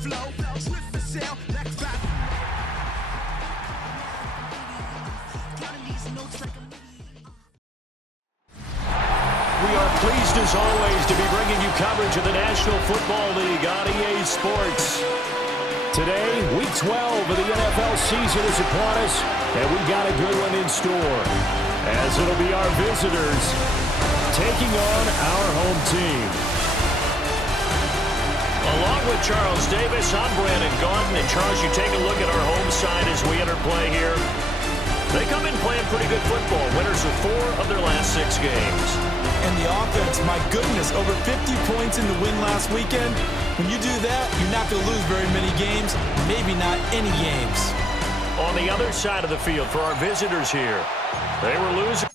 flow, swift as sail, like fire. We are pleased as always to be bringing you coverage of the National Football League on EA Sports. Today, Week 12 of the NFL season is upon us, and we got a good one in store, as it'll be our visitors taking on our home team. Along with Charles Davis, I'm Brandon Gaudin, and Charles, you take a look at our home side as we enter play here. They come in playing pretty good football, winners of 4 of their last 6 games. And the offense, my goodness, over 50 points in the win last weekend. When you do that, you're not going to lose very many games, maybe not any games. On the other side of the field for our visitors here, they were losing.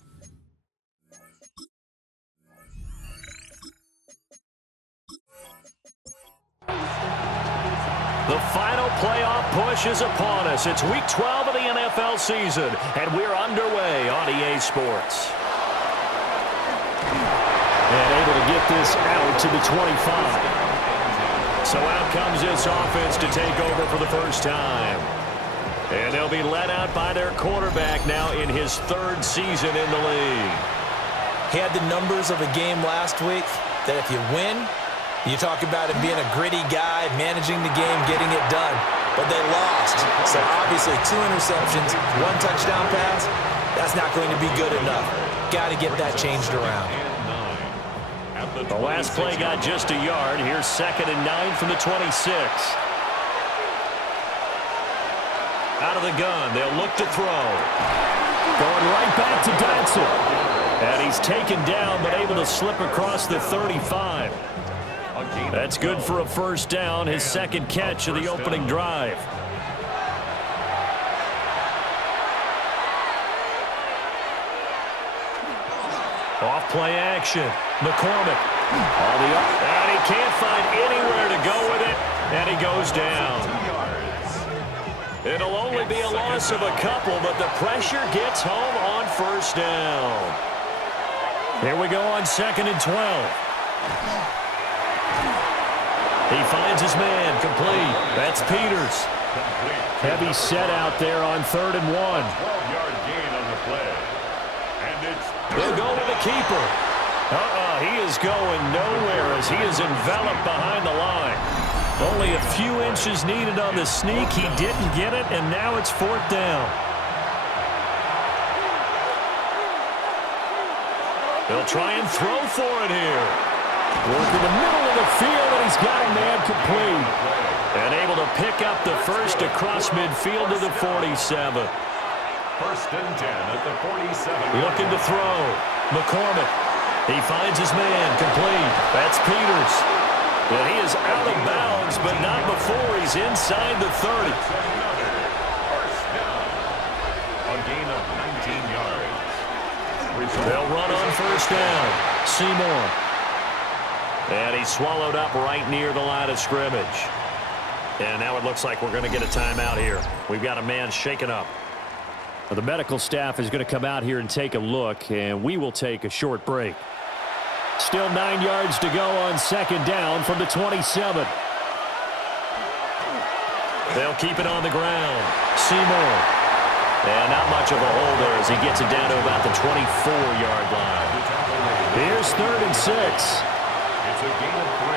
The final playoff push is upon us. It's Week 12 of the NFL season, and we're underway on EA Sports. And able to get this out to the 25. So out comes this offense to take over for the first time. And they'll be led out by their quarterback now in his 3rd season in the league. He had the numbers of a game last week that if you win, you talk about it being a gritty guy, managing the game, getting it done. But they lost. So obviously 2 interceptions, 1 touchdown pass, that's not going to be good enough. Got to get that changed around. The last play got just a yard. Here's 2nd and 9 from the 26. Out of the gun, they'll look to throw. Going right back to Dodson. And he's taken down, but able to slip across the 35. That's good for a first down, his 2nd catch of the opening drive. Off play action. McCormick. And he can't find anywhere to go with it, and he goes down. It'll only be a loss of a couple, but the pressure gets home on first down. Here we go on 2nd and 12. He finds his man, complete. That's Peters. Heavy set out there on 3rd and 1. 12-yard gain on the play. And They'll go with the keeper. He is going nowhere as he is enveloped behind the line. Only a few inches needed on the sneak. He didn't get it, and now it's 4th down. They'll try and throw for it here. Work in the middle of the field, and he's got a man complete. And able to pick up the first across midfield to the 47. 1st and 10 at the 47. Looking to throw. McCormick. He finds his man complete. That's Peters. And he is out of bounds, but not before he's inside the 30. First down. A gain of 19 yards. They'll run on first down. Seymour. And he's swallowed up right near the line of scrimmage. And now it looks like we're going to get a timeout here. We've got a man shaken up. The medical staff is going to come out here and take a look, and we will take a short break. Still 9 yards to go on 2nd down from the 27. They'll keep it on the ground. Seymour. And not much of a hole there as he gets it down to about the 24-yard line. Here's 3rd and 6. It's a gain of 3.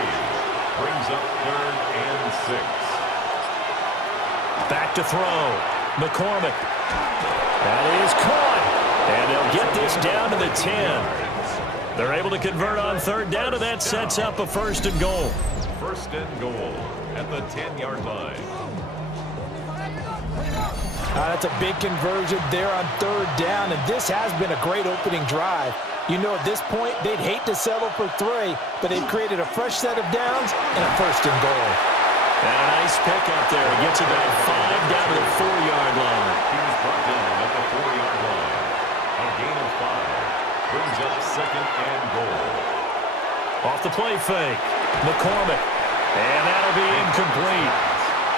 Brings up 3rd and 6. Back to throw. McCormick. That is caught. And they'll get this down to the 10. They're able to convert on 3rd down, and that sets up a 1st and goal. 1st and goal at the 10-yard line. That's a big conversion there on 3rd down, and this has been a great opening drive. You know, at this point, they'd hate to settle for 3, but they've created a fresh set of downs and a 1st and goal. And a nice pickup there. He gets about 5 down to the 4-yard line. He was brought down at the 4-yard line. A gain of 5. Brings up 2nd and goal. Off the play fake. McCormick. And that'll be incomplete.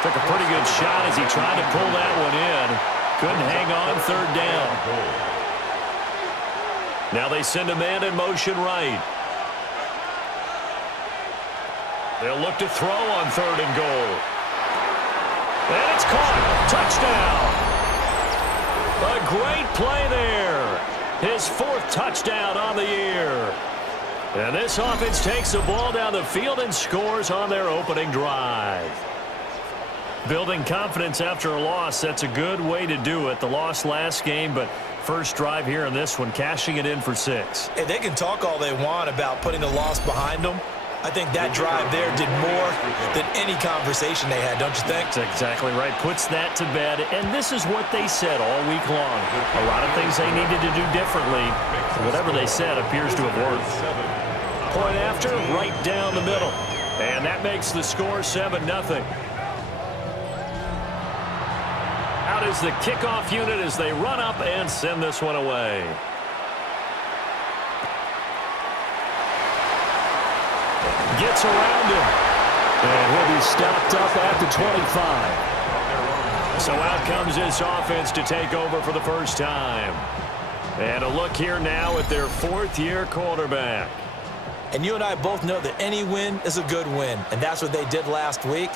Took a pretty good shot as he tried to pull that one in. Couldn't hang on 3rd down. Now they send a man in motion right. They'll look to throw on 3rd and goal. And it's caught. Touchdown. A great play there. His 4th touchdown on the year. And this offense takes the ball down the field and scores on their opening drive. Building confidence after a loss, that's a good way to do it. The loss last game, but first drive here in this one, cashing it in for 6. Hey, they can talk all they want about putting the loss behind them. I think that drive there did more than any conversation they had, don't you think? That's exactly right. Puts that to bed, and this is what they said all week long. A lot of things they needed to do differently. Whatever they said appears to have worked. Point after, right down the middle. And that makes the score 7-0. Out is the kickoff unit as they run up and send this one away. Gets around him. And he'll be stopped up at the 25. So out comes this offense to take over for the first time. And a look here now at their 4th-year quarterback. And you and I both know that any win is a good win, and that's what they did last week.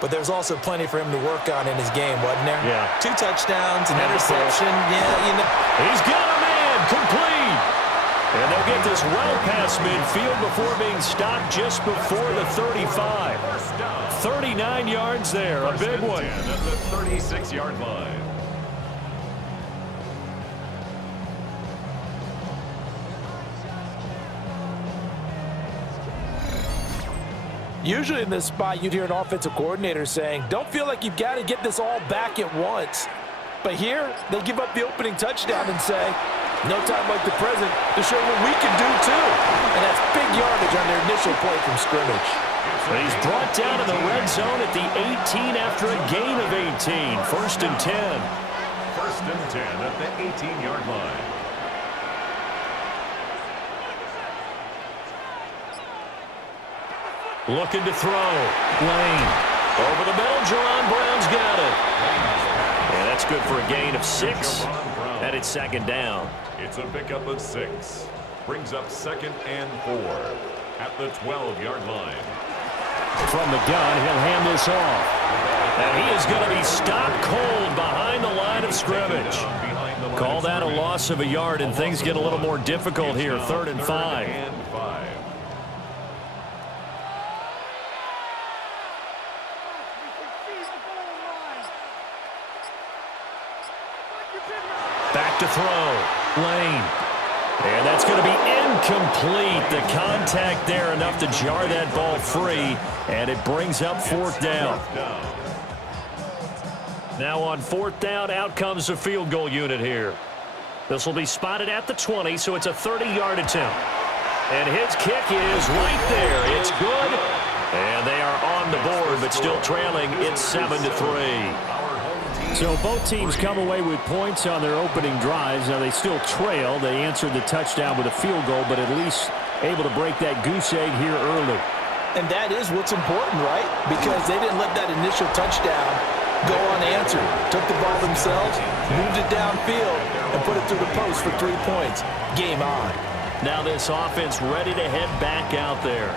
But there's also plenty for him to work on in his game, wasn't there? Yeah. 2 touchdowns, an interception. Yeah, you know. He's got a man complete. And they'll get this well past midfield before being stopped just before the 35. 39 yards there, a big one. At the 36-yard line. Usually in this spot, you'd hear an offensive coordinator saying, don't feel like you've got to get this all back at once. But here, they give up the opening touchdown and say, no time like the present to show what we can do too. And that's big yardage on their initial play from scrimmage. But he's brought down in the red zone at the 18 after a gain of 18. 1st and 10. 1st and 10 at the 18-yard line. Looking to throw. Lane. Over the middle, Jerron Brown's got it. And that's good for a gain of 6. And it's 2nd down. It's a pickup of 6. Brings up 2nd and 4 at the 12-yard line. From the gun, he'll hand this off. And he is going to be stopped cold behind the line of scrimmage. Call that a loss of a yard, and things get a little more difficult here. 3rd and 5. Back to throw. Lane. And that's going to be incomplete. The contact there enough to jar that ball free. And it brings up 4th down. Now on 4th down, out comes the field goal unit here. This will be spotted at the 20, so it's a 30-yard attempt. And his kick is right there. It's good. And they are on the board, but still trailing. It's 7-3. So both teams come away with points on their opening drives. Now they still trail. They answered the touchdown with a field goal, but at least able to break that goose egg here early. And that is what's important, right? Because they didn't let that initial touchdown go unanswered. Took the ball themselves, moved it downfield, and put it through the post for 3 points. Game on. Now this offense ready to head back out there.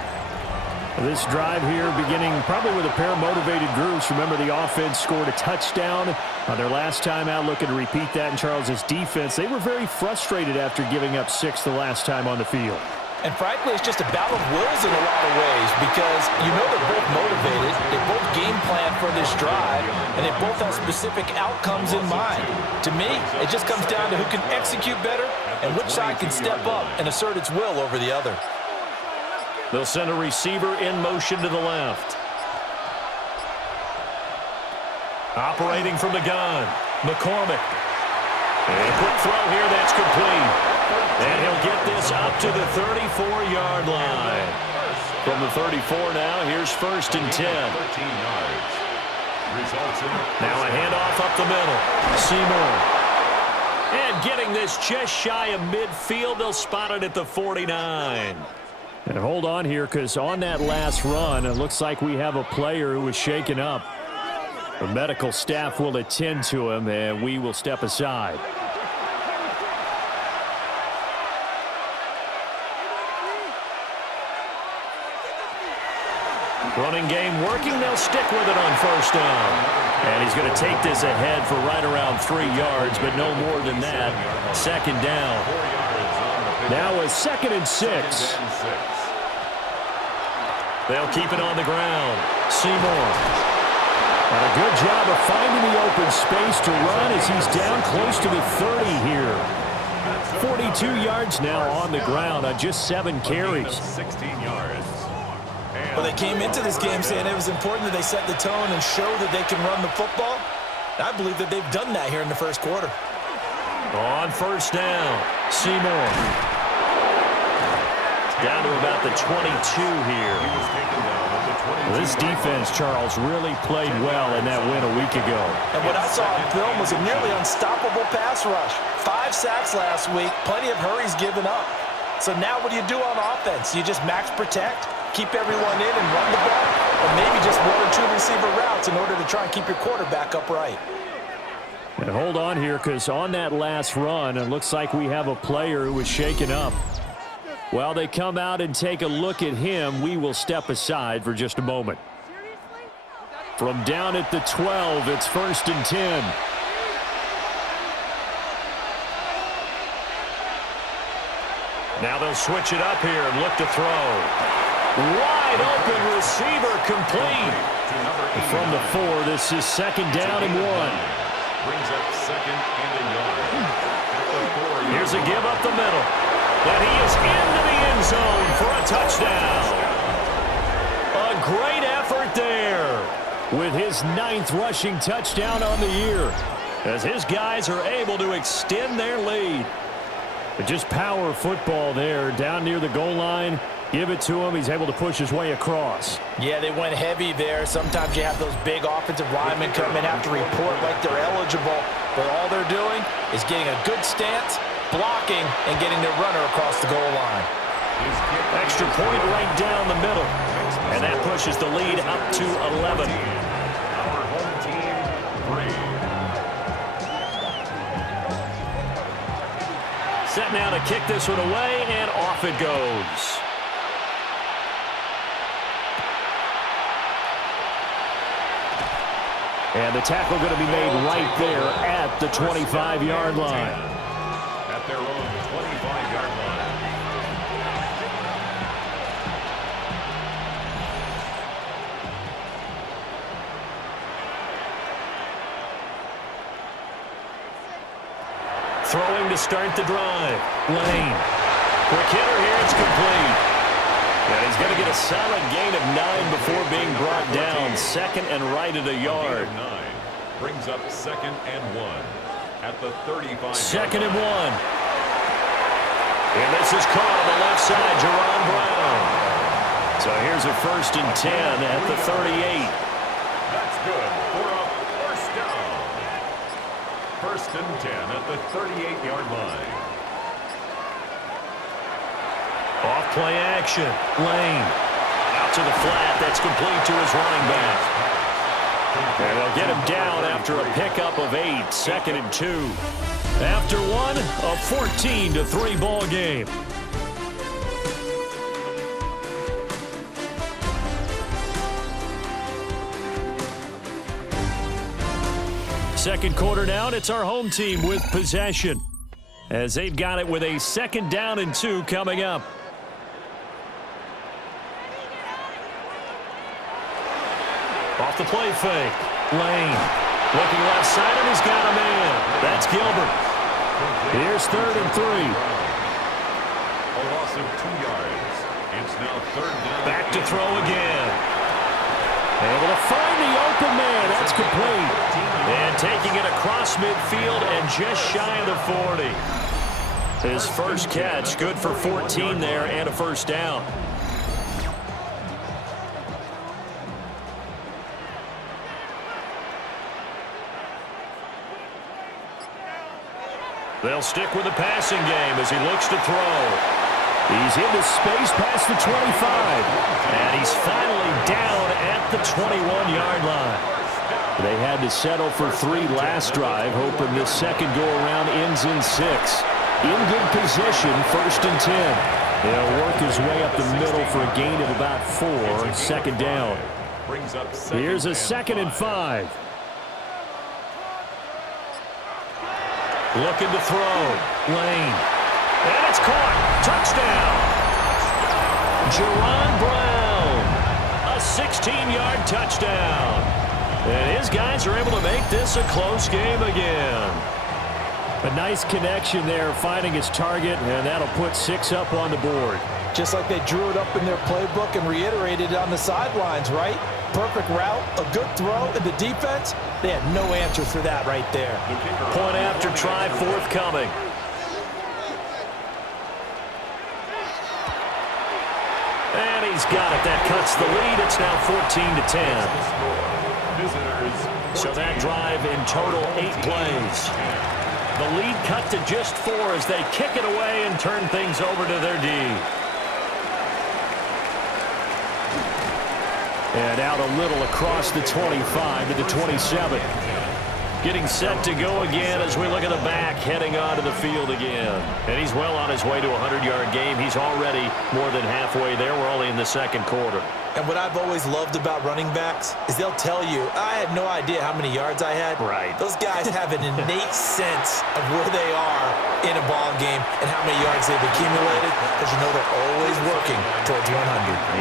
This drive here beginning probably with a pair of motivated groups. Remember, the offense scored a touchdown on their last time out, looking to repeat that in Charles' defense. They were very frustrated after giving up 6 the last time on the field. And frankly, it's just a battle of wills in a lot of ways because you know they're both motivated, they both game plan for this drive, and they both have specific outcomes in mind. To me, it just comes down to who can execute better and which side can step up and assert its will over the other. They'll send a receiver in motion to the left. Operating from the gun, McCormick. And a quick throw here, that's complete. And he'll get this up to the 34-yard line. From the 34 now, here's 1st and 10. Now a handoff up the middle. Seymour. And getting this just shy of midfield, they'll spot it at the 49. And hold on here, because on that last run, it looks like we have a player who was shaken up. The medical staff will attend to him, and we will step aside. Running game working. They'll stick with it on first down. And he's going to take this ahead for right around 3 yards, but no more than that. Second down. Now a 2nd and 6. They'll keep it on the ground. Seymour. And a good job of finding the open space to run as he's down close to the 30 here. 42 yards now on the ground on just 7 carries. 16 yards. Well, they came into this game saying it was important that they set the tone and show that they can run the football. I believe that they've done that here in the first quarter. On first down, Seymour. Down to about the 22 here. This defense, Charles, really played well in that win a week ago. And what I saw on film was a nearly unstoppable pass rush. 5 sacks last week, plenty of hurries given up. So now what do you do on offense? You just max protect, keep everyone in and run the ball, or maybe just 1 or 2 receiver routes in order to try and keep your quarterback upright. And hold on here, because on that last run, it looks like we have a player who was shaken up. While they come out and take a look at him, we will step aside for just a moment. From down at the 12, it's 1st and 10. Now they'll switch it up here and look to throw. Wide open receiver complete. From the 4, this is 2nd down and 1. Brings up 2nd and a yard. Here's a give up the middle. And he is into the end zone for a touchdown. A great effort there with his 9th rushing touchdown on the year as his guys are able to extend their lead. But just power football there down near the goal line. Give it to him. He's able to push his way across. Yeah, they went heavy there. Sometimes you have those big offensive linemen come in, have to report like they're eligible. But all they're doing is getting a good stance, blocking, and getting their runner across the goal line. Extra point right down the middle. And that pushes the lead up to 11. Our home team, 3. Set now to kick this one away, and off it goes. And the tackle going to be made right there at the 25-yard line. At their own 25-yard line. Throwing to start the drive. Lane. Quick hitter here. It's complete. And he's going to get a solid gain of 9 before being brought down. 2nd and right at a yard. 9 brings up 2nd and 1 at the 35. 2nd and 1. And this is caught on the left side, Jerron Brown. So here's a 1st and 10 at the 38. That's good for a first down. 1st and 10 at the 38-yard line. Off play action. Lane. Out to the flat. That's complete to his running back. And they'll get him down after a pickup of 8. 2nd and 2. After one, a 14-3 ball game. Second quarter now, and it's our home team with possession, as they've got it with a 2nd down and 2 coming up. Off the play fake. Lane. Looking left side, and he's got a man. That's Gilbert. Here's 3rd and 3. A loss of 2 yards. It's now 3rd down. Back to throw again. Able to find the open man. That's complete. And taking it across midfield and just shy of the 40. His first catch, good for 14 there and a first down. They'll stick with the passing game as he looks to throw. He's into space past the 25. And he's finally down at the 21-yard line. They had to settle for 3 last drive, hoping this second go-around ends in 6. In good position, 1st and 10. He'll work his way up the middle for a gain of about 4, second down. Here's a 2nd and 5. Looking to throw. Lane. And it's caught. Touchdown. Jerron Brown. A 16-yard touchdown. And his guys are able to make this a close game again. A nice connection there, finding his target, and that'll put 6 up on the board. Just like they drew it up in their playbook and reiterated it on the sidelines, right? Perfect route, a good throw, and the defense, they had no answer for that right there. Point after try forthcoming. And he's got it. That cuts the lead. It's now 14-10. So that drive in total 8 plays. The lead cut to just 4 as they kick it away and turn things over to their D. And out a little across the 25 to the 27. Getting set to go again as we look at the back, heading onto the field again. And he's well on his way to a 100-yard game. He's already more than halfway there. We're only in the second quarter. And what I've always loved about running backs is they'll tell you, I had no idea how many yards I had. Right. Those guys have an innate sense of where they are in a ball game and how many yards they've accumulated, because you know they're always working towards 100.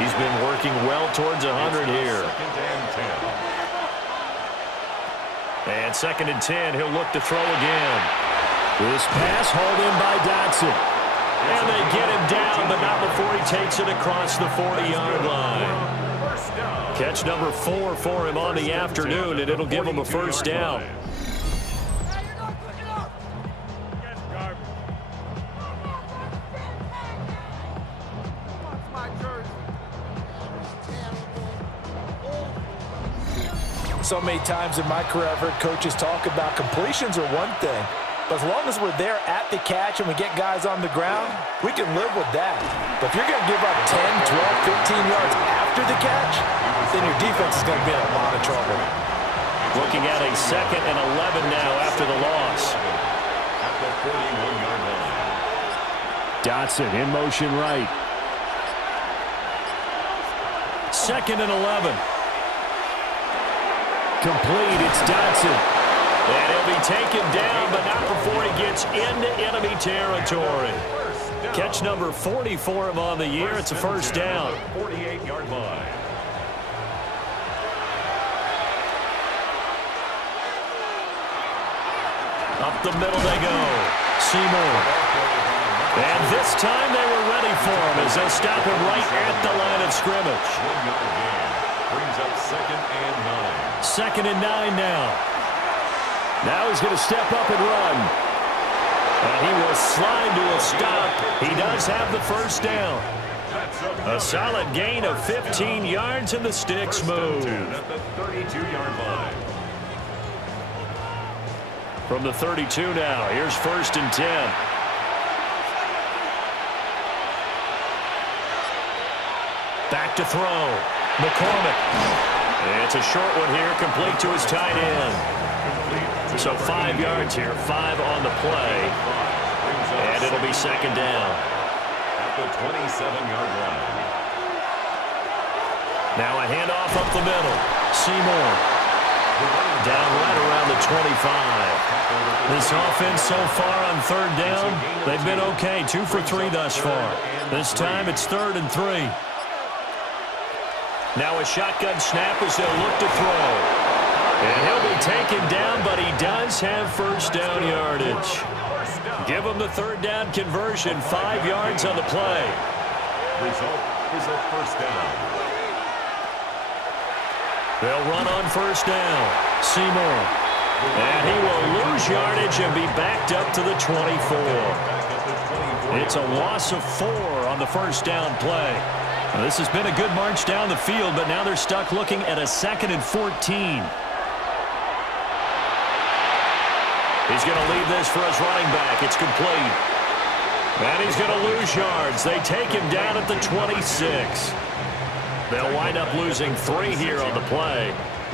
He's been working well towards 100 here. And 2nd and 10, he'll look to throw again. This pass hauled in by Dotson. And they get him down, but not before he takes it across the 40-yard line. Catch number 4 for him on the afternoon, and it'll give him a first down. So many times in my career, I've heard coaches talk about completions are one thing, but as long as we're there at the catch and we get guys on the ground, we can live with that. But if you're going to give up 10, 12, 15 yards after the catch, then your defense is going to be in a lot of trouble. Looking at a 2nd and 11 now after the loss. At the 41-yard line. Dotson in motion right. 2nd and 11. Complete, it's Dotson. And he'll be taken down, but not before he gets into enemy territory. Catch number 40 for him on the year. It's a first down. 48-yard line. Up the middle they go. Seymour. And this time they were ready for him as they stop him right at the line of scrimmage. 1-yard gain. Brings up 2nd and 9. 2nd and 9 now. Now he's going to step up and run. And he will slide to a stop. He does have the first down. A solid gain of 15 yards and the sticks move. At the 32-yard line. From the 32 now, here's 1st and 10. Back to throw. McCormick. It's a short one here, complete to his tight end. So 5 yards here, 5 on the play. And it'll be 2nd down. At the 27-yard line. Now a handoff up the middle. Seymour. Down right around the 25. This offense so far on 3rd down, they've been okay. 2 for 3 thus far. This time it's 3rd and 3. Now a shotgun snap as they'll look to throw. And he'll be taken down, but he does have first down yardage. Give him the 3rd down conversion, 5 yards on the play. Result is a first down. They'll run on first down. Seymour. And he will lose yardage and be backed up to the 24. It's a loss of 4 on the first down play. Now, this has been a good march down the field, but now they're stuck looking at a 2nd and 14. He's going to leave this for his running back. It's complete. And he's going to lose yards. They take him down at the 26. They'll wind up losing 3 here on the play.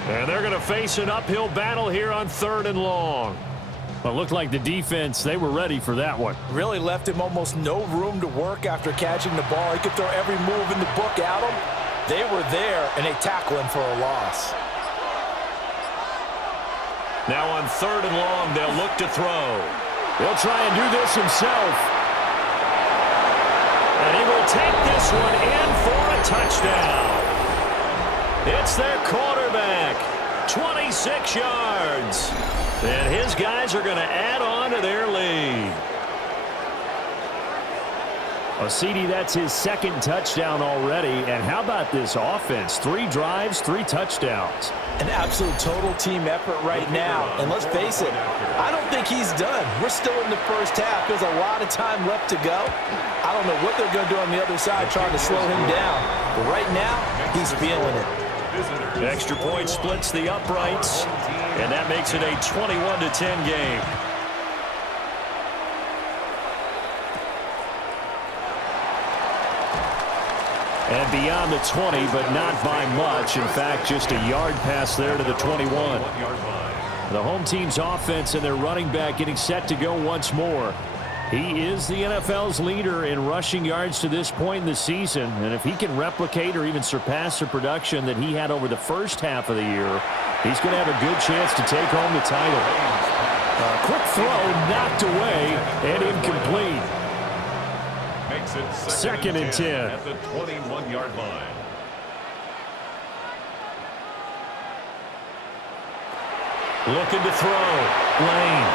And they're going to face an uphill battle here on 3rd and long. Well, it looked like the defense, they were ready for that one. Really left him almost no room to work after catching the ball. He could throw every move in the book at him. They were there, and they tackle him for a loss. Now on 3rd and long, they'll look to throw. He'll try and do this himself. And he will take this one in for a touchdown. It's their quarterback, 26 yards. And his guys are going to add on to their lead. Well, CD, that's his 2nd touchdown already. And how about this offense? 3 drives, 3 touchdowns. An absolute total team effort right now. And let's face it, I don't think he's done. We're still in the first half. There's a lot of time left to go. I don't know what they're going to do on the other side trying to slow him down. But right now, he's feeling it. Extra point splits the uprights. And that makes it a 21-10 game. And beyond the 20, but not by much. In fact, just a yard pass there to the 21. The home team's offense and their running back getting set to go once more. He is the NFL's leader in rushing yards to this point in the season. And if he can replicate or even surpass the production that he had over the first half of the year, he's going to have a good chance to take home the title. Quick throw knocked away and incomplete. Makes it 2nd and 10. At the 21-yard line. Looking to throw. Lane.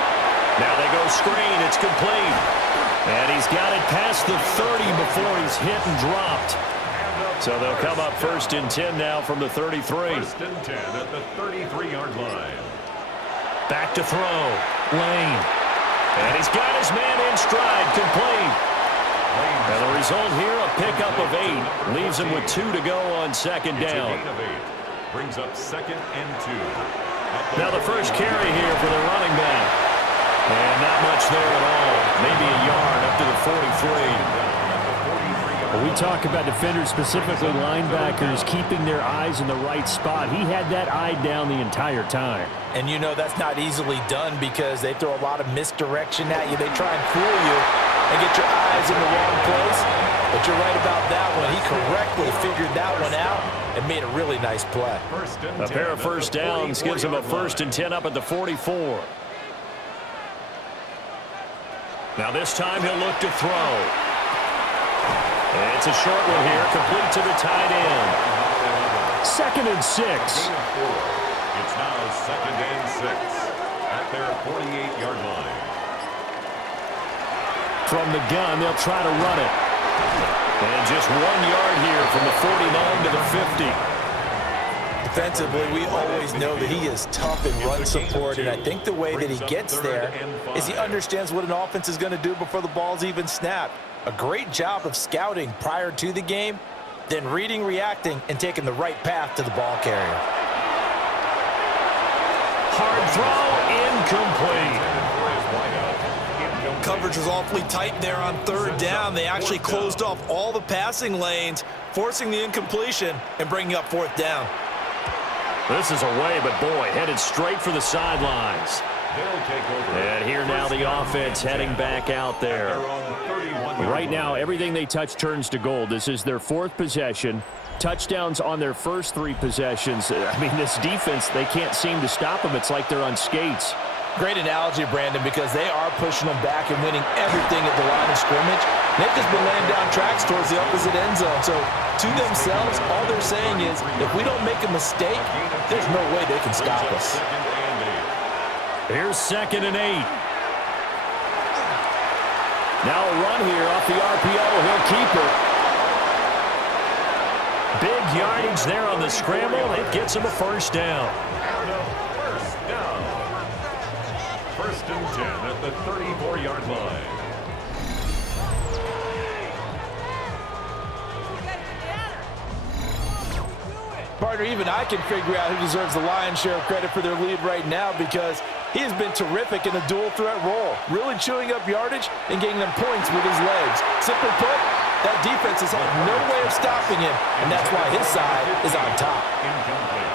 Now they go screen. It's complete. And he's got it past the 30 before he's hit and dropped. So they'll come up 1st and 10 now from the 33. 1st and 10 at the 33-yard line. Back to throw. Lane. And he's got his man in stride. Complete. And the result here, a pickup of 8. Leaves him with 2 to go on 2nd down. Brings up 2nd and 2. Now the first carry here for the running back. And not much there at all. Maybe a yard up to the 43. When we talk about defenders, specifically linebackers, keeping their eyes in the right spot, he had that eye down the entire time. And you know that's not easily done because they throw a lot of misdirection at you. They try and fool you and get your eyes in the wrong place. But you're right about that one. He correctly figured that one out and made a really nice play. A pair of first downs gives him a 1st and 10 up at the 44. Now this time he'll look to throw. It's a short one here, complete to the tight end. 2nd and 6. It's now 2nd and 6 at their 48-yard line. From the gun, they'll try to run it. And just 1 yard here from the 49 to the 50. Defensively, we always know that he is tough in run support, and I think the way that he gets there is he understands what an offense is going to do before the ball's even snapped. A great job of scouting prior to the game, then reading, reacting, and taking the right path to the ball carrier. Hard throw, incomplete. Coverage was awfully tight there on 3rd down. They actually closed off all the passing lanes, forcing the incompletion and bringing up 4th down. This is away, but boy, headed straight for the sidelines. And here now the offense heading back out there. Right now, everything they touch turns to gold. This is their 4th possession. Touchdowns on their first 3 possessions. I mean, this defense, they can't seem to stop them. It's like they're on skates. Great analogy, Brandon, because they are pushing them back and winning everything at the line of scrimmage. They've just been laying down tracks towards the opposite end zone. So, to themselves, all they're saying is, if we don't make a mistake, there's no way they can stop us. Here's 2nd and 8. Now a run here off the RPO. He'll keep it. Big yardage there on the scramble. It gets him a 1st down. 1st and 10 at the 34-yard line. Partner, even I can figure out who deserves the lion's share of credit for their lead right now because he has been terrific in a dual threat role, really chewing up yardage and getting them points with his legs. Simply put, that defense has had no way of stopping him, and that's why his side is on top. Incomplete.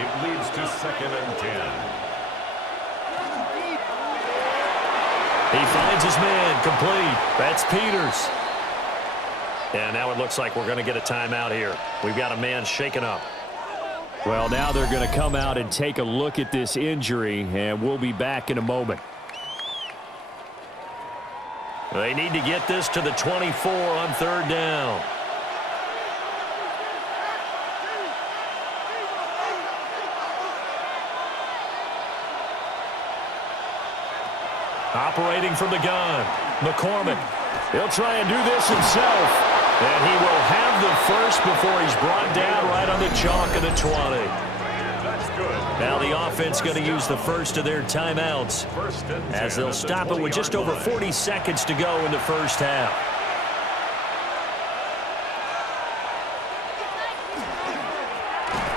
It leads to 2nd and 10. He finds his man, complete. That's Peters. And now it looks like we're going to get a timeout here. We've got a man shaken up. Well, now they're going to come out and take a look at this injury, and we'll be back in a moment. They need to get this to the 24 on third down. Operating from the gun, McCormick. He'll try and do this himself. And he will have the first before he's brought down right on the chalk of the 20. That's good. Now the offense going to use the first of their timeouts as they'll stop it with just over 40 seconds to go in the first half.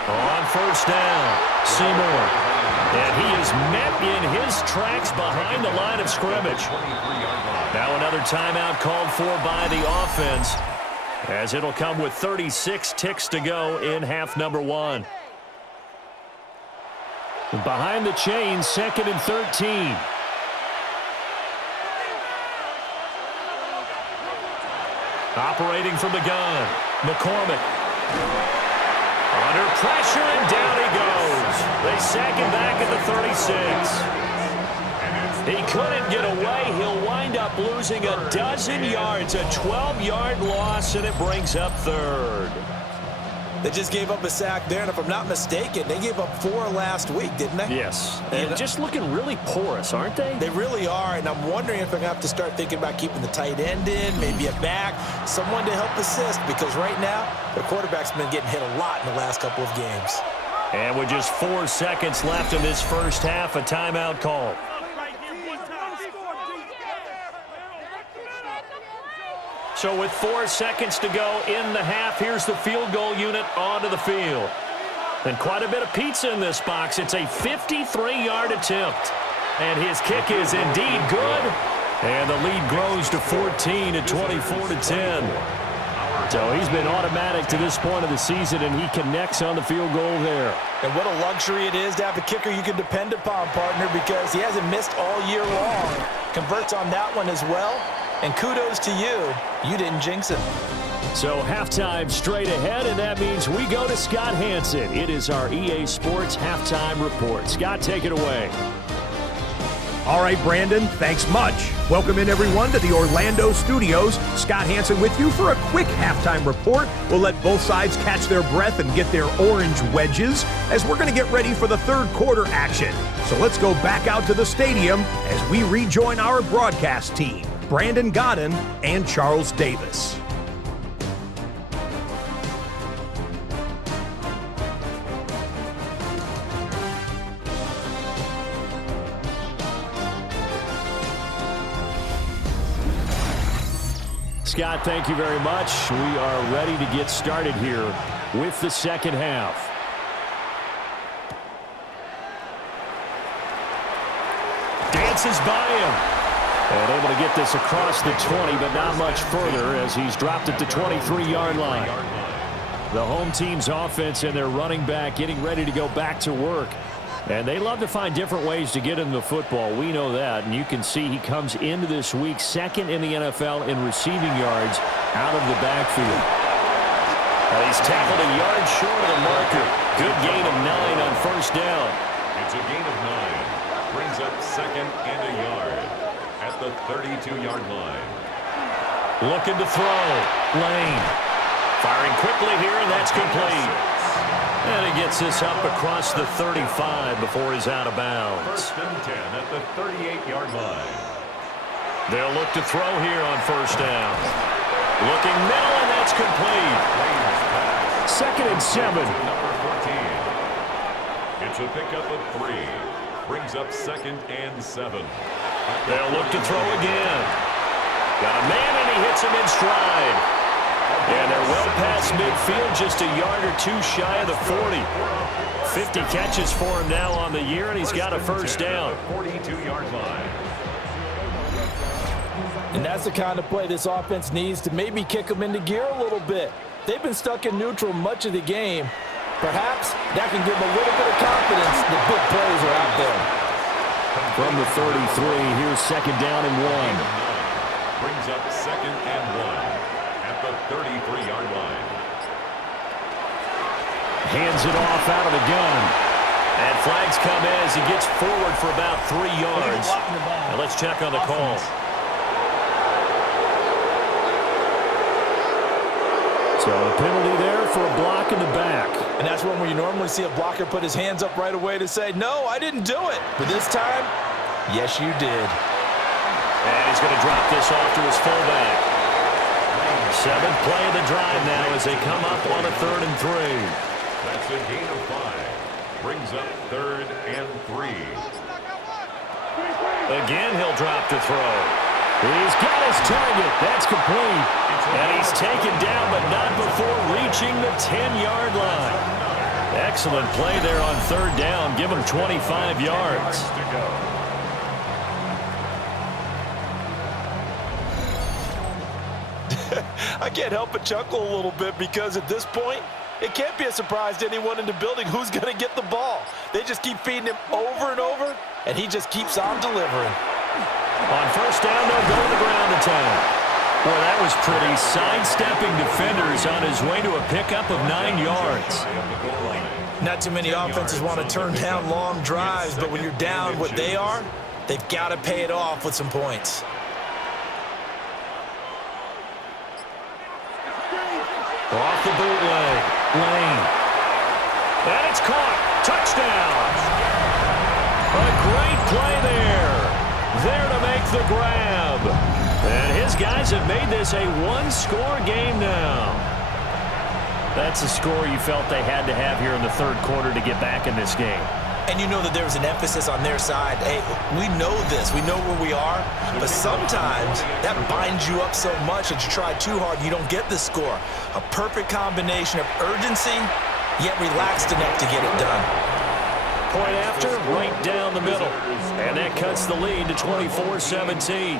On first down, Seymour. And he is met in his tracks behind the line of scrimmage. Now another timeout called for by the offense, as it'll come with 36 ticks to go in half number 1. Behind the chains, 2nd and 13. Operating from the gun, McCormick. Under pressure, and down he goes. They sack him back at the 36. He couldn't get away. He'll wind up losing a dozen yards, a 12-yard loss, and it brings up third. They just gave up a sack there, and if I'm not mistaken, they gave up 4 last week, didn't they? Yes, and just looking really porous, aren't they? They really are, and I'm wondering if they're going to have to start thinking about keeping the tight end in, maybe a back, someone to help assist, because right now, their quarterback's been getting hit a lot in the last couple of games. And with just 4 seconds left in this first half, a timeout call. So with 4 seconds to go in the half, here's the field goal unit onto the field. And quite a bit of pizza in this box. It's a 53-yard attempt. And his kick is indeed good. And the lead grows to 14 at 24-10. So he's been automatic to this point of the season, and he connects on the field goal there. And what a luxury it is to have a kicker you can depend upon, partner, because he hasn't missed all year long. Converts on that one as well. And kudos to you. You didn't jinx it. So halftime straight ahead, and that means we go to Scott Hansen. It is our EA Sports Halftime Report. Scott, take it away. All right, Brandon, thanks much. Welcome in, everyone, to the Orlando studios. Scott Hansen with you for a quick halftime report. We'll let both sides catch their breath and get their orange wedges as we're going to get ready for the third quarter action. So let's go back out to the stadium as we rejoin our broadcast team, Brandon Godden and Charles Davis. Scott, thank you very much. We are ready to get started here with the second half. Dances by him. And able to get this across the 20, but not much further as he's dropped it to 23-yard line. The home team's offense and their running back getting ready to go back to work. And they love to find different ways to get in the football. We know that. And you can see he comes into this week second in the NFL in receiving yards out of the backfield. And he's tackled a yard short of the marker. Good gain of 9 on first down. It's a gain of 9. Brings up second and a yard at the 32-yard line. Looking to throw. Lane. Firing quickly here, and that's complete. And he gets this up across the 35 before he's out of bounds. First and 10 at the 38-yard line. They'll look to throw here on first down. Looking middle, and that's complete. Second and 7. Number 14. It's a pickup of 3. Brings up second and 7. They'll look to throw again. Got a man, and he hits him in stride. And they're well past midfield, just a yard or two shy of the 40. 50 catches for him now on the year, and he's got a first down. 42-yard line. And that's the kind of play this offense needs to maybe kick them into gear a little bit. They've been stuck in neutral much of the game. Perhaps that can give them a little bit of confidence that big plays are out there. From the 33, here's second down and 1. Brings up second and 1 at the 33-yard line. Hands it off out of the gun. And flags come in as he gets forward for about 3 yards. And let's check on the call. So a penalty there for a block in the back. And that's one where you normally see a blocker put his hands up right away to say, no, I didn't do it. But this time, yes, you did. And he's going to drop this off to his fullback. 7th play of the drive now as they come up on a 3rd and 3. That's a gain of 5. Brings up 3rd and 3. Again, he'll drop to throw. He's got his target. That's complete. And he's taken down, but not before reaching the 10-yard line. Excellent play there on 3rd down. Give him 25 yards. I can't help but chuckle a little bit because at this point, it can't be a surprise to anyone in the building who's going to get the ball. They just keep feeding him over and over, and he just keeps on delivering. On 1st down, they'll go to the ground attack. Boy, that was pretty. Sidestepping defenders on his way to a pickup of 9 yards. Not too many offenses want to turn down long drives, but when you're down what they are, they've got to pay it off with some points. Off the bootleg. Lane. And it's caught. Touchdown. A great play there. There to make the grab. And his guys have made this a one-score game now. That's a score you felt they had to have here in the 3rd quarter to get back in this game. And you know that there was an emphasis on their side. Hey, we know this. We know where we are. But sometimes that binds you up so much that you try too hard and you don't get the score. A perfect combination of urgency, yet relaxed enough to get it done. Point after, right down the middle. And that cuts the lead to 24-17.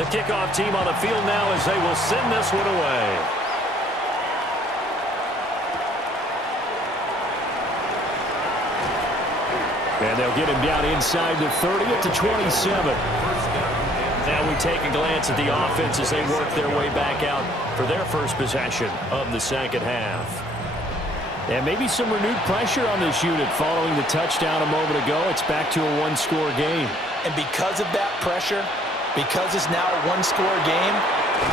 The kickoff team on the field now as they will send this one away. And they'll get him down inside the 30 at the 27. Now we take a glance at the offense as they work their way back out for their first possession of the 2nd half. And maybe some renewed pressure on this unit following the touchdown a moment ago. It's back to a one-score game. And because of that pressure, because it's now a one-score game,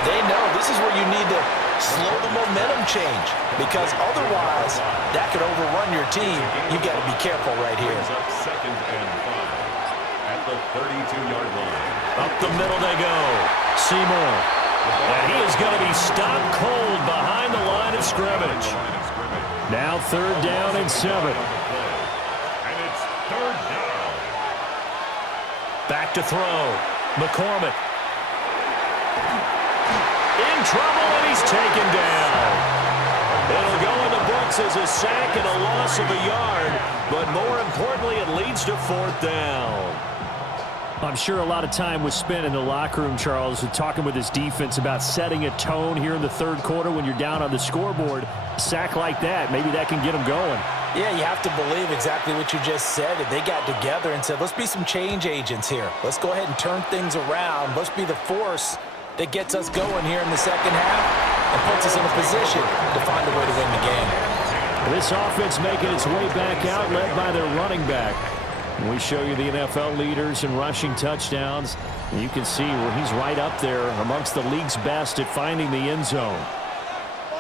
they know this is where you need to slow the momentum change. Because otherwise, that could overrun your team. You've got to be careful right here. Up 2nd and 5 at the 32-yard line. Up the middle they go. Seymour. And he is going to be stopped cold behind the line of scrimmage. Now 3rd down and 7. And it's 3rd down. Back to throw. McCormick. In trouble, and he's taken down. It'll go in the books as a sack and a loss of a yard, but more importantly, it leads to 4th down. I'm sure a lot of time was spent in the locker room, Charles, talking with his defense about setting a tone here in the 3rd quarter when you're down on the scoreboard. A sack like that, maybe that can get them going. Yeah, you have to believe exactly what you just said. That they got together and said, let's be some change agents here. Let's go ahead and turn things around. Let's be the force that gets us going here in the 2nd half and puts us in a position to find a way to win the game. This offense making its way back out, led by their running back. We show you the NFL leaders in rushing touchdowns. You can see where he's right up there amongst the league's best at finding the end zone.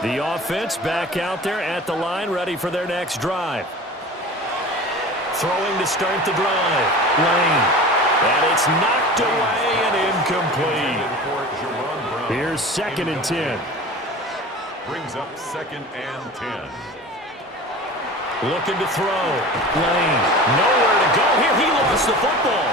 The offense back out there at the line, ready for their next drive. Throwing to start the drive. Lane. And it's knocked away and incomplete. Here's 2nd and 10. Brings up 2nd and 10. Looking to throw. Lane. Nowhere to go here. He lost the football.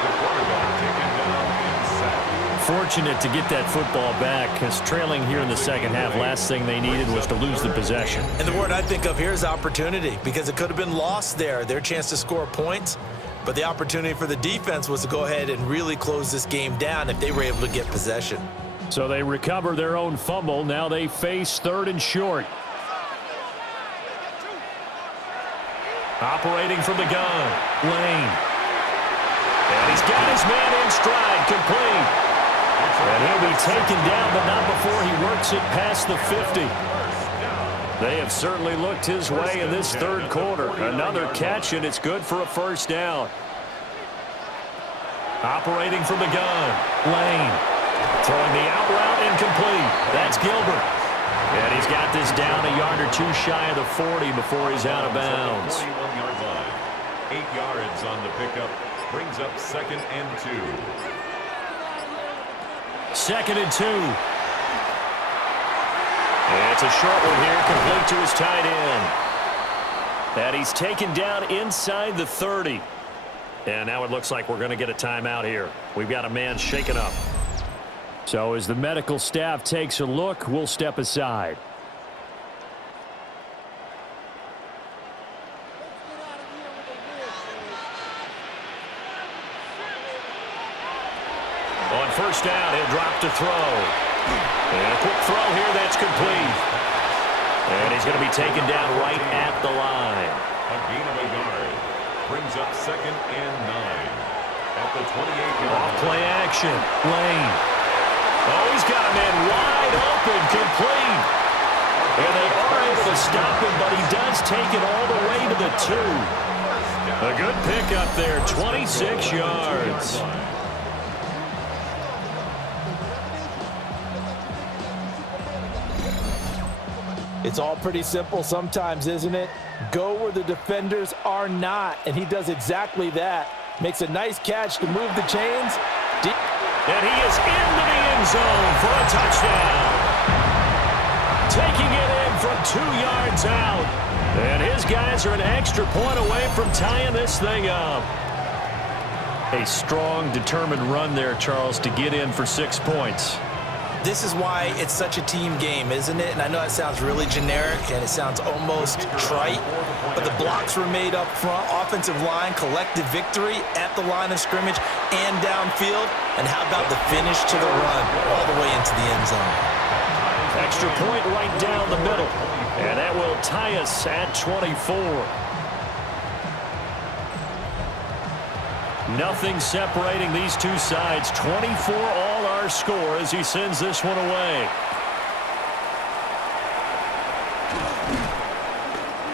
The quarterback taken down and sacked. Fortunate to get that football back, because trailing here in the 2nd half, last thing they needed was to lose the possession. And the word I think of here is opportunity, because it could have been lost there. Their chance to score points, but the opportunity for the defense was to go ahead and really close this game down if they were able to get possession. So they recover their own fumble. Now they face 3rd and short. Operating from the gun, Lane. And he's got his man in stride, complete. And he'll be taken down, but not before he works it past the 50. They have certainly looked his way in this third quarter. Another catch, and it's good for a first down. Operating from the gun, Lane. Throwing the out route incomplete. That's Gilbert. And he's got this down a yard or two shy of the 40 before he's out of bounds. 41-yard line. 8 yards on the pickup. Brings up 2nd and 2. 2nd and 2. It's a short one here, complete to his tight end. And he's taken down inside the 30. And now it looks like we're going to get a timeout here. We've got a man shaken up. So as the medical staff takes a look, we'll step aside. On first down, he'll drop to throw. And a quick throw here that's complete. And he's going to be taken down right at the line. A gain of a yard. Brings up 2nd and 9. At the 28-yard line. Off-play action. Lane. Oh, he's got a man wide open, complete. And they are able to stop him, but he does take it all the way to the 2. A good pickup there, 26 yards. It's all pretty simple sometimes, isn't it? Go where the defenders are not, and he does exactly that. Makes a nice catch to move the chains. And he is into the end zone for a touchdown. Taking it in from 2 yards out. And his guys are an extra point away from tying this thing up. A strong, determined run there, Charles, to get in for 6 points. This is why it's such a team game, isn't it? And I know it sounds really generic and it sounds almost trite, but the blocks were made up front, offensive line, collective victory at the line of scrimmage and downfield. And how about the finish to the run all the way into the end zone? Extra point right down the middle. And that will tie us at 24. Nothing separating these two sides. 24 all our score as he sends this one away.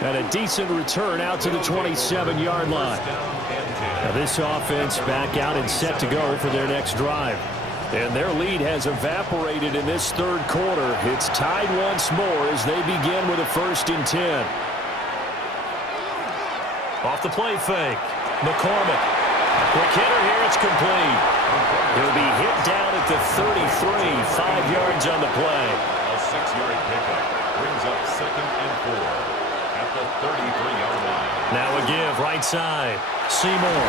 And a decent return out to the 27-yard line. Now this offense back out and set to go for their next drive. And their lead has evaporated in this third quarter. It's tied once more as they begin with a 1st and 10. Off the play fake. McCormick. Quick hitter here, it's complete. He'll be hit down at the 33, 5 yards on the play. A 6-yard pickup brings up 2nd and 4 at the 33-yard line. Now a give, right side. Seymour.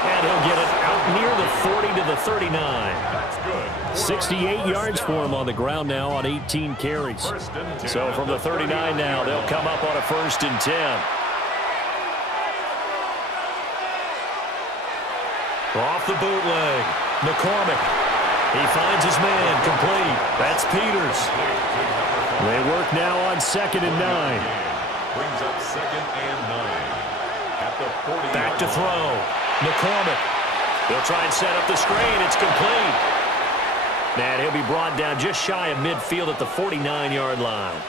And he'll get it out near the 40 to the 39. That's good. 68 yards for him on the ground now on 18 carries. So from the 39 now, they'll come up on a 1st and 10. Off the bootleg, McCormick. He finds his man, complete. That's Peters. They work now on 2nd and 9. Brings up 2nd and 9. At the 40. Back to throw. McCormick. They'll try and set up the screen. It's complete. And he'll be brought down just shy of midfield at the 49-yard line.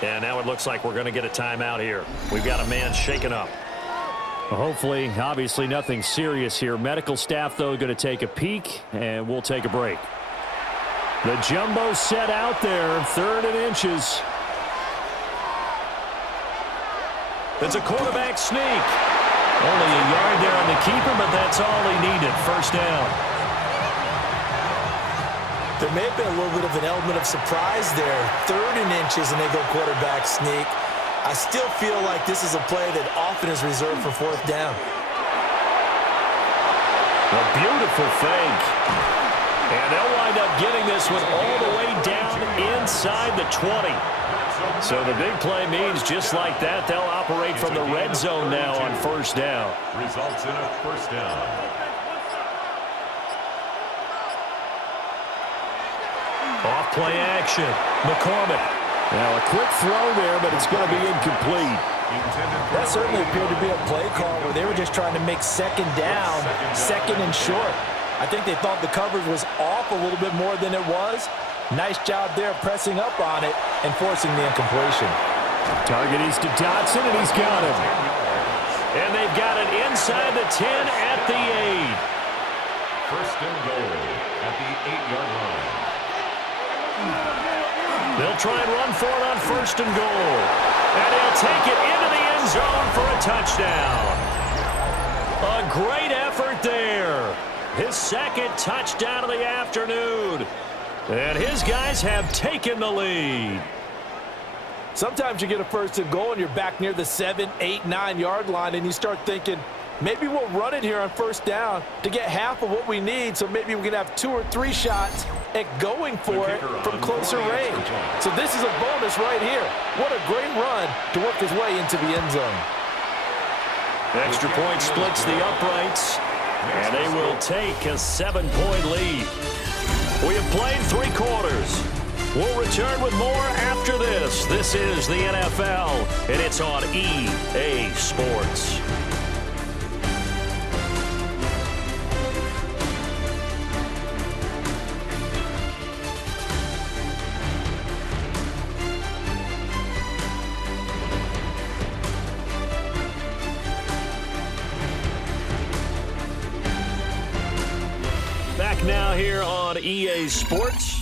And now it looks like we're going to get a timeout here. We've got a man shaken up. Hopefully, obviously nothing serious here. Medical staff, though, going to take a peek, and we'll take a break. The jumbo set out there, 3rd and inches. It's a quarterback sneak. Only a yard there on the keeper, but that's all he needed. 1st down. There may have been a little bit of an element of surprise there. 3rd and inches, and they go quarterback sneak. I still feel like this is a play that often is reserved for 4th down. A beautiful fake. And they'll wind up getting this one all the way down inside the 20. So the big play means just like that, they'll operate from the red zone now on 1st down. Results in a 1st down. Off play action. McCormick. Now a quick throw there, but it's going to be incomplete. That certainly appeared to be a play call where they were just trying to make second down, second and short. I think they thought the coverage was off a little bit more than it was. Nice job there pressing up on it and forcing the incompletion. Target is to Dotson, and he's got him. And they've got it inside the 10 at the 8. First and goal at the 8-yard line. They'll try and run for it on first and goal. And he'll take it into the end zone for a touchdown. A great effort there. His second touchdown of the afternoon. And his guys have taken the lead. Sometimes you get a first and goal and you're back near the 7, 8, 9-yard line and you start thinking, maybe we'll run it here on first down to get half of what we need, so maybe we can have 2 or 3 shots at going for it from closer range. So this is a bonus right here. What a great run to work his way into the end zone. Extra point splits the uprights, and they will take a 7-point lead. We have played 3 quarters. We'll return with more after this. This is the NFL, and it's on EA Sports. Back now here on EA Sports.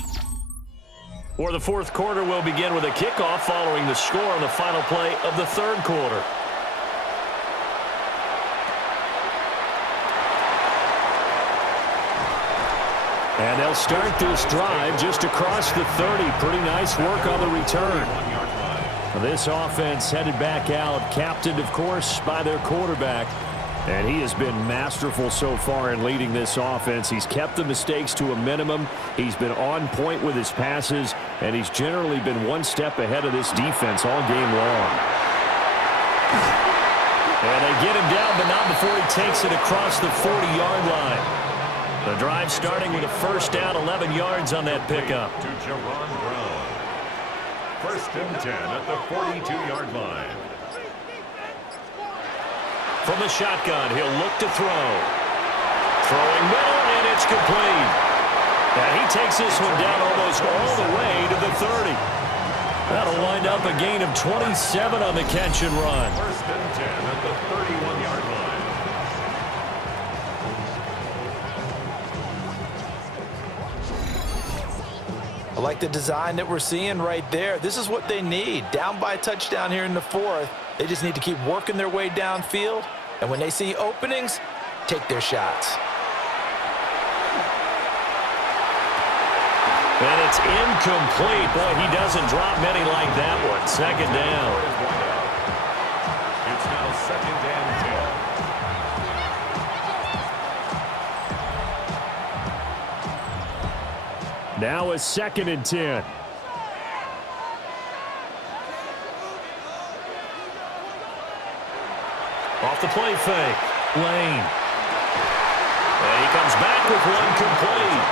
For the fourth quarter, we'll begin with a kickoff following the score on the final play of the third quarter. And they'll start this drive just across the 30. Pretty nice work on the return. This offense headed back out, captained, of course, by their quarterback. And he has been masterful so far in leading this offense. He's kept the mistakes to a minimum. He's been on point with his passes, and he's generally been one step ahead of this defense all game long. And they get him down, but not before he takes it across the 40-yard line. The drive starting with a first down, 11 yards on that pickup. To Jaron Brown. First and 10 at the 42-yard line. From the shotgun, he'll look to throw. Throwing middle, and it's complete. And he takes this one down almost all the way to the 30. That'll wind up a gain of 27 on the catch and run. First and 10 at the 31-yard line. I like the design that we're seeing right there. This is what they need. Down by a touchdown here in the fourth. They just need to keep working their way downfield. And when they see openings, take their shots. And it's incomplete. Boy, he doesn't drop many like that one. Second down. It's now second and 10. Now a second and 10. Off the play fake. Lane. And he comes back with one complete.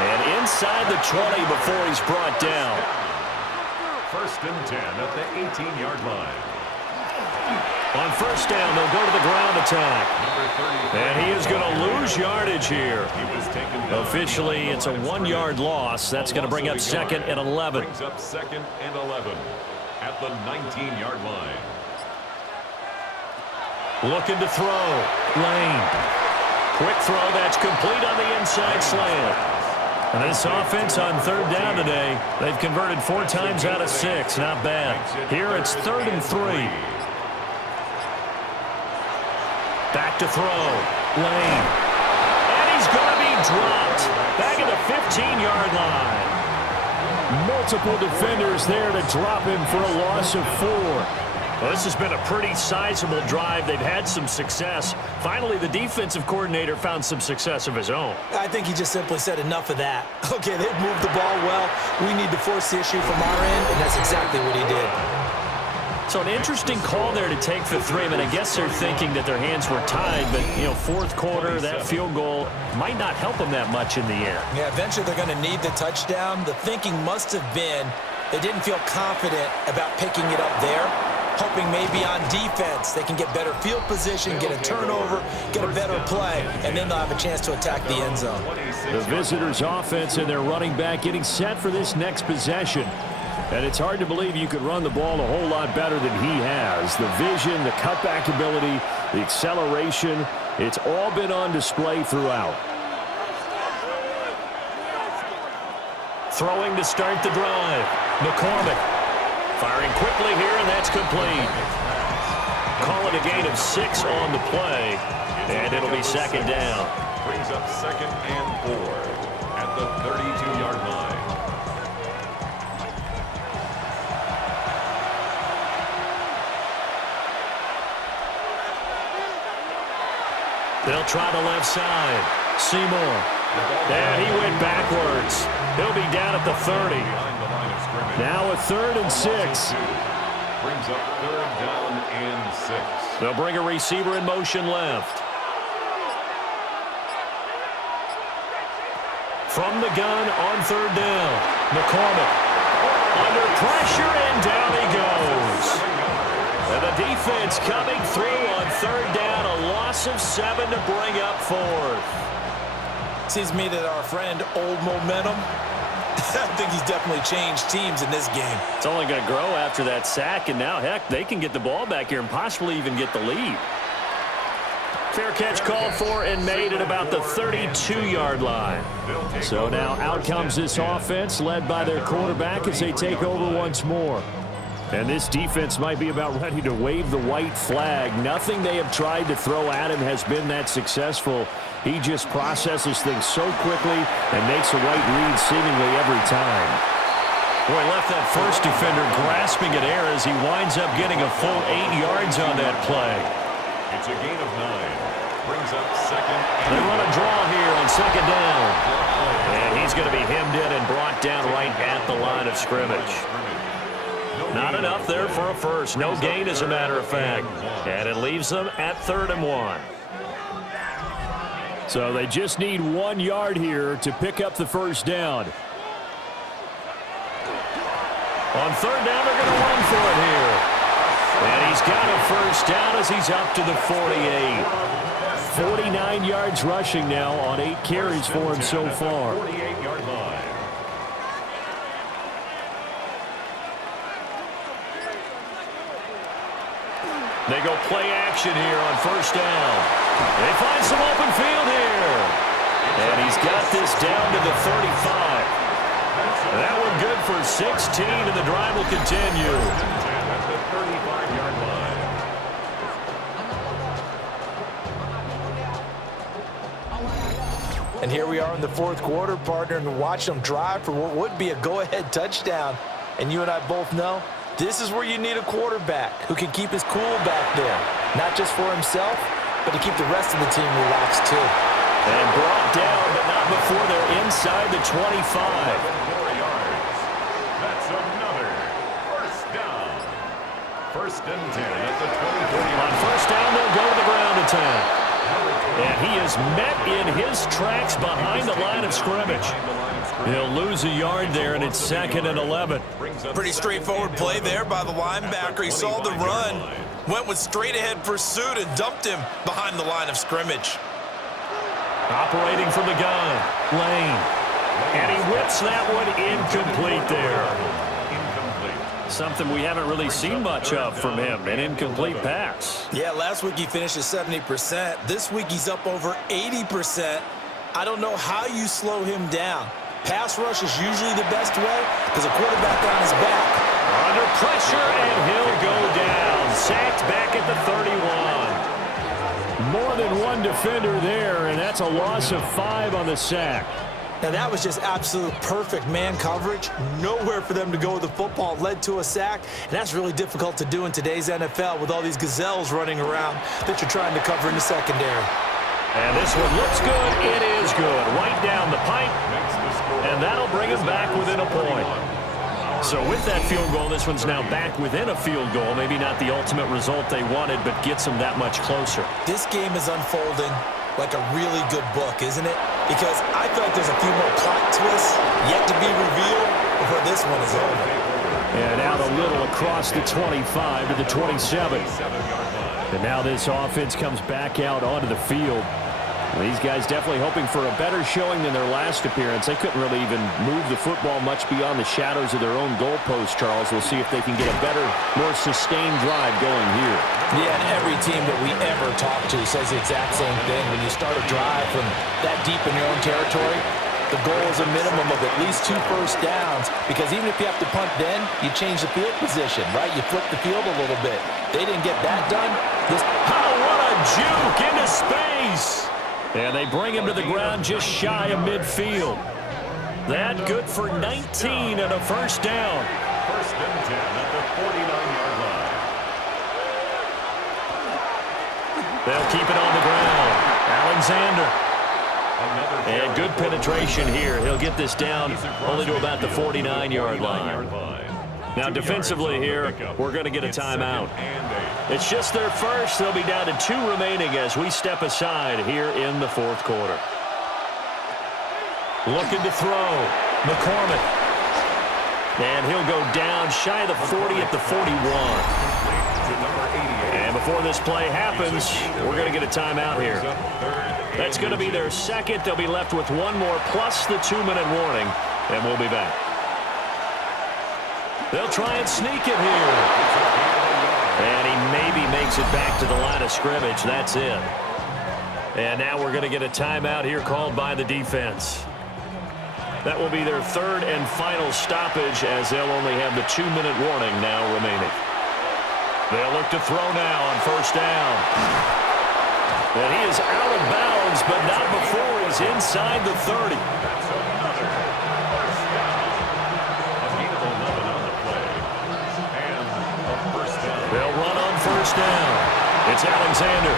And inside the 20 before he's brought down. First and 10 at the 18-yard line. On first down, they'll go to the ground attack. And he is going to lose yardage here. Officially, it's a 1-yard loss. That's going to bring up second and 11. Brings up second and 11 at the 19-yard line. Looking to throw. Lane. Quick throw. That's complete on the inside slant. And this offense on third down today, they've converted 4 times out of 6. Not bad. Here it's 3rd and 3. Back to throw. Lane. And he's going to be dropped. Back at the 15-yard line. Multiple defenders there to drop him for a loss of 4. Well, this has been a pretty sizable drive. They've had some success. Finally, the defensive coordinator found some success of his own. I think he just simply said enough of that. Okay, they've moved the ball well. We need to force the issue from our end, and that's exactly what he did. So an interesting call there to take the 3. I mean, I guess they're thinking that their hands were tied, but, you know, fourth quarter, that field goal might not help them that much in the air. Yeah, eventually they're going to need the touchdown. The thinking must have been they didn't feel confident about picking it up there. hoping maybe on defense they can get better field position, get a turnover, get a better play, and then they'll have a chance to attack the end zone. The visitors' offense and their running back getting set for this next possession. And it's hard to believe you could run the ball a whole lot better than he has. The vision, the cutback ability, the acceleration, it's all been on display throughout. Throwing to start the drive. McCormick firing quickly here, and that's complete. Call it a gain of 6 on the play, and it'll be second down. Brings up 2nd and 4 at the 32-yard line. They'll try the left side. Seymour. And he went backwards. He'll be down at the 30. Now a 3rd and 6. Brings up 3rd down and 6. They'll bring a receiver in motion left. From the gun on 3rd down. McCormick under pressure, and down he goes. And the defense coming through on 3rd down. A loss of 7 to bring up 4th. Seems to me that our friend, Old Momentum, I think he's definitely changed teams in this game. It's only going to grow after that sack, and now, heck, they can get the ball back here and possibly even get the lead. Fair catch called for and made at about the 32-yard line. So now out comes this offense led by their quarterback as they take over once more. And this defense might be about ready to wave the white flag. Nothing they have tried to throw at him has been that successful. He just processes things so quickly and makes a right read seemingly every time. Boy, left that first defender grasping at air as he winds up getting a full 8 yards on that play. It's a gain of 9. Brings up 2nd. They run a draw here on 2nd down. And he's going to be hemmed in and brought down right at the line of scrimmage. Not enough there for a first. No gain, as a matter of fact. And it leaves them at 3rd and 1. So they just need 1 yard here to pick up the first down. On 3rd down, they're going to run for it here. And he's got a first down as he's up to the 48. 49 yards rushing now on 8 carries for him so far. 48-yard line. They go play action here on 1st down. They find some open field here. And he's got this down to the 35. That one good for 16, and the drive will continue. At the 35-yard line. And here we are in the 4th quarter, partner, and watch them drive for what would be a go-ahead touchdown. And you and I both know this is where you need a quarterback who can keep his cool back there, not just for himself, but to keep the rest of the team relaxed too. And brought down, but not before they're inside the 25. 4 yards. That's another first down. 1st and 10 at the 20. On 1st down, they'll go to the ground attack. And he is met in his tracks behind the line of scrimmage. He'll lose a yard there, and it's 2nd and 11. Pretty straightforward play there by the linebacker. He saw the run, went with straight-ahead pursuit, and dumped him behind the line of scrimmage. Operating from the gun, Lane. And he whips that one incomplete there. Something we haven't really seen much of from him, an incomplete pass. Yeah, last week he finished at 70%. This week he's up over 80%. I don't know how you slow him down. Pass rush is usually the best way because a quarterback on his back. Under pressure, and he'll go down. Sacked back at the 31. More than one defender there, and that's a loss of 5 on the sack. Now that was just absolute perfect man coverage. Nowhere for them to go with the football. Led to a sack, and that's really difficult to do in today's NFL with all these gazelles running around that you're trying to cover in the secondary. And this one looks good. It is good. Right down the pipe. And that'll bring him back within a point. So with that field goal, this one's now back within a field goal. Maybe not the ultimate result they wanted, but gets them that much closer. This game is unfolding like a really good book, isn't it? Because I feel like there's a few more plot twists yet to be revealed before this one is over. And now a little across the 25 to the 27. And now this offense comes back out onto the field. These guys definitely hoping for a better showing than their last appearance. They couldn't really even move the football much beyond the shadows of their own goalpost, Charles. We'll see if they can get a better, more sustained drive going here. Yeah, and every team that we ever talk to says the exact same thing. When you start a drive from that deep in your own territory, the goal is a minimum of at least 2 first downs, because even if you have to punt then, you change the field position, right? You flip the field a little bit. They didn't get that done. What a juke into space! And they bring him to the ground just shy of midfield. That good for 19 and a first down. First and 10 at the 49-yard line. They'll keep it on the ground. Alexander. And good penetration here. He'll get this down only to about the 49-yard line. Now defensively here, we're going to get a timeout. It's just their first. They'll be down to 2 remaining as we step aside here in the fourth quarter. Looking to throw. McCormick. And he'll go down shy of the 40 at the 41. And before this play happens, we're going to get a timeout here. That's going to be their second. They'll be left with 1 more plus the 2-minute warning, and we'll be back. They'll try and sneak it here. And he maybe makes it back to the line of scrimmage. That's it. And now we're going to get a timeout here called by the defense. That will be their third and final stoppage, as they'll only have the 2-minute warning now remaining. They'll look to throw now on first down. And he is out of bounds, but not before he's inside the 30. They'll run on first down. It's Alexander.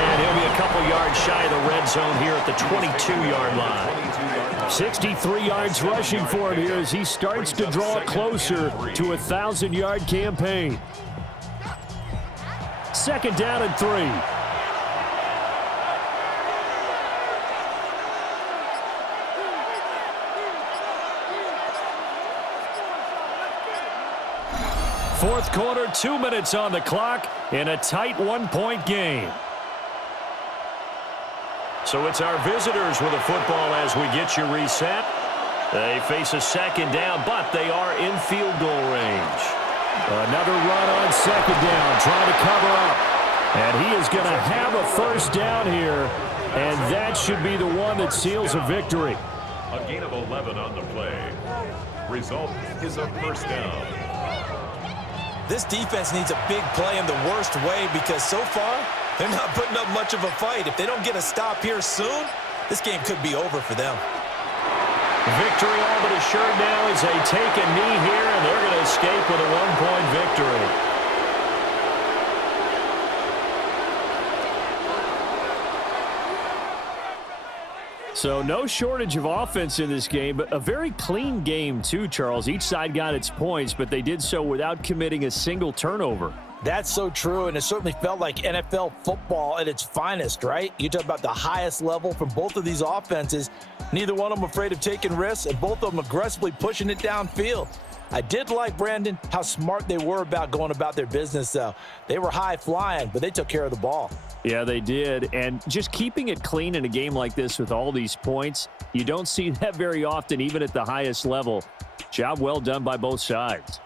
And he'll be a couple yards shy of the red zone here at the 22-yard line. 63 yards rushing for him here as he starts to draw closer to a 1,000-yard campaign. Second down and 3. Fourth quarter, 2 minutes on the clock in a tight 1-point game. So it's our visitors with the football as we get you reset. They face a second down, but they are in field goal range. Another run on second down, trying to cover up. And he is going to have a first down here, and that should be the one that seals a victory. A gain of 11 on the play. Result is a first down. This defense needs a big play in the worst way, because so far, they're not putting up much of a fight. If they don't get a stop here soon, this game could be over for them. Victory all but assured now as they take a knee here, and they're going to escape with a 1-point victory. So no shortage of offense in this game, but a very clean game too, Charles. Each side got its points, but they did so without committing a single turnover. That's so true, and it certainly felt like NFL football at its finest, right? You talk about the highest level from both of these offenses. Neither one of them afraid of taking risks, and both of them aggressively pushing it downfield. I did like, Brandon, how smart they were about going about their business, though. They were high-flying, but they took care of the ball. Yeah, they did, and just keeping it clean in a game like this with all these points, you don't see that very often, even at the highest level. Job well done by both sides.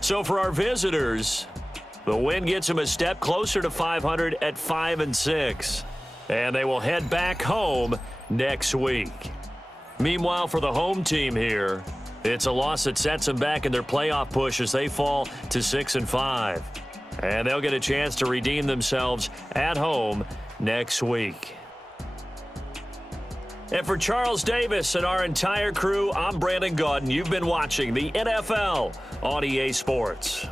So for our visitors, the win gets them a step closer to 500 at 5-6. And they will head back home next week. Meanwhile, for the home team here, it's a loss that sets them back in their playoff push as they fall to 6-5. And they'll get a chance to redeem themselves at home next week. And for Charles Davis and our entire crew, I'm Brandon Gaudin. You've been watching the NFL on EA Sports.